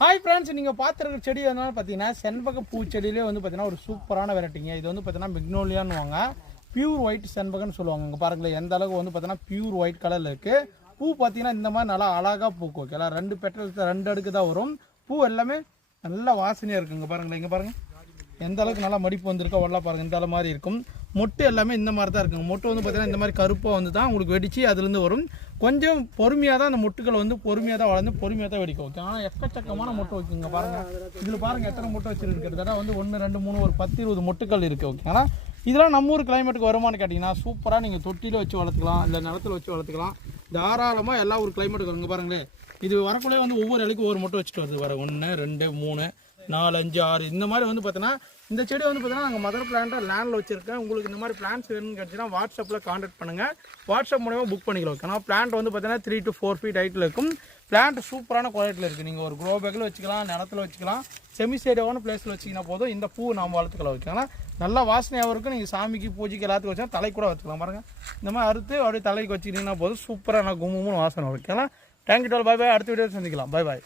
Hi friends நீங்கள் பார்த்துருக்க செடி எதனால பார்த்தீங்கன்னா செண்பக பூச்செடியிலே வந்து பார்த்தீங்கன்னா ஒரு சூப்பரான வெரைட்டிங்க. இது வந்து பார்த்தீங்கன்னா மிக்னோலியான்னுவாங்க. பியூர் ஒயிட் செண்பகன்னு சொல்லுவாங்க. இங்கே பாருங்களேன் எந்த அளவுக்கு வந்து பார்த்தீங்கன்னா பியூர் ஒயிட் கலரில் இருக்குது பூ பார்த்தீங்கன்னா இந்த மாதிரி நல்லா அழகாக பூக்கும் ஓகேங்களா ரெண்டு பெட்டல் ரெண்டு அடுக்கு தான் வரும். பூ எல்லாமே நல்லா வாசனையாக இருக்குங்க இங்கே பாருங்களேன் இங்கே பாருங்கள் எந்த அளவுக்கு நல்லா மடிப்பு வந்திருக்கோ வெள்ளா பாருங்கள் இந்த அளவு மாதிரி இருக்கும். மொட்டு எல்லாமே இந்த மாதிரி தான் இருக்குங்க. மொட்டு வந்து பார்த்தீங்கன்னா இந்த மாதிரி கருப்பாக வந்து தான் உங்களுக்கு வெடிச்சு அதுலேருந்து வரும். கொஞ்சம் பொறுமையாக தான் அந்த முட்டுகள் வந்து பொறுமையாக தான் வளர்ந்து பொறுமையாக தான் வெடிக்கும். ஓகே ஆனால் எக்கச்சக்கமான முட்டை வைக்குங்க பாருங்கள் இதில் பாருங்கள் எத்தனை மொட்டை வச்சிருக்கு. கிட்டத்தட்ட வந்து ஒன்று ரெண்டு மூணு ஒரு பத்து இருபது முட்டுகள் இருக்குது ஓகே ஆனால் இதெல்லாம் நம்ம ஊர் கிளைமேட்டுக்கு வருமானு கேட்டிங்கன்னா சூப்பராக நீங்கள் தொட்டியில் வச்சு வளர்த்துக்கலாம் இல்லை நிலத்துல வச்சு வளர்த்துக்கலாம். தாராளமாக எல்லா ஊர் கிளைமேட்டுக்கு வருங்க பாருங்களேன். இது வரக்குள்ளே வந்து ஒவ்வொரு இலைக்கும் ஒவ்வொரு மொட்டை வச்சுட்டு வருது. வர ஒன்று ரெண்டு மூணு நாலு அஞ்சு ஆறு இந்த மாதிரி வந்து பார்த்தீங்கன்னா இந்த செடி வந்து பார்த்தீங்கன்னா நாங்கள் மதர் பிளான்ட்டாக லேண்டில் வச்சிருக்கேன். உங்களுக்கு இந்த மாதிரி பிளான்ஸ் வேணும்னு கேட்டிங்கன்னா வாட்ஸ்அப்பில் காண்டாக்ட் பண்ணுங்கள் வாட்ஸ்அப் மூலமாக புக் பண்ணிக்கலாம். ஏன்னா பிளான்ட் வந்து பார்த்தீங்கன்னா த்ரீ டு ஃபோர் ஃபீட் ஹைட்டில் இருக்கும். பிளான்ட் சூப்பரான குவாலிட்டியில் இருக்குது நீங்கள் ஒரு க்ரோ பேக்கில் வச்சுக்கலாம் நிலத்துல வச்சுக்கலாம் செமி சைடான பிளேஸில் வச்சிங்கன்னா போதும். இந்த பூ நாம் வளர்த்துக்கலாம் ஓகேங்களா நல்லா வாசனையாகவும் இருக்கும். நீங்கள் சாமிக்கு பூஜைக்கு எல்லாத்துக்கும் வச்சா தலை கூட வச்சுக்கலாம் பாருங்க. இந்த மாதிரி அறுத்து அப்படியே தலைக்கு வச்சுக்கிட்டிங்கன்னா போதும். சூப்பராக நான் வாசனை வைக்கலாம் தேங்க்யூ டுவெல் பாய் பாய் அடுத்த வீடியோ சந்திக்கலாம். Bye bye